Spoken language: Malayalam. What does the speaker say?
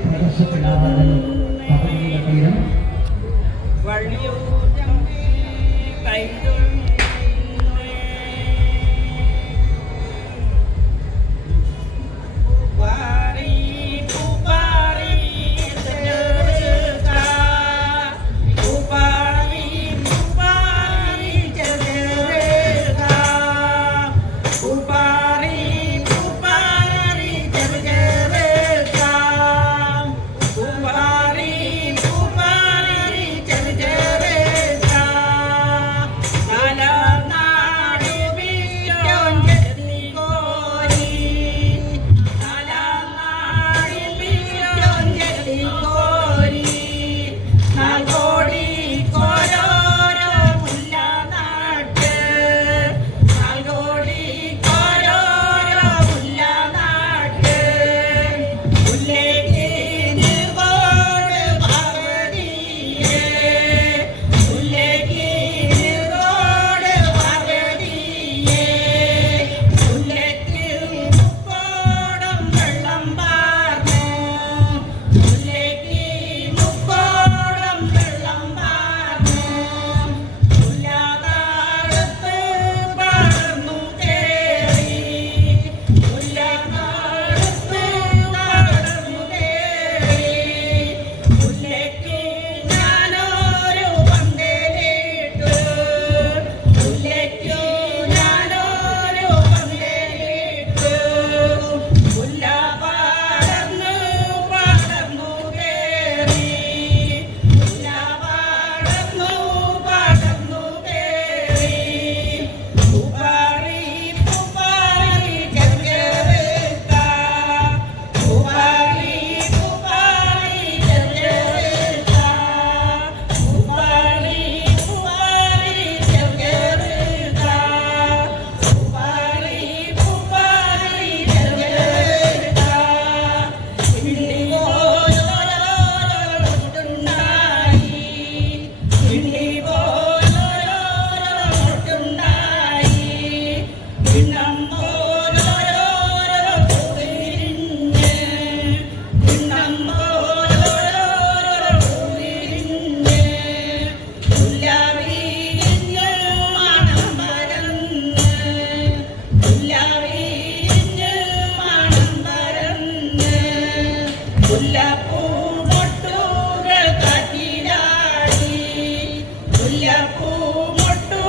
സാഹിത്യ പദ്ധതിയുടെ തീരം. വഴിയൂറ്റമ്മേ பூ மட்டும்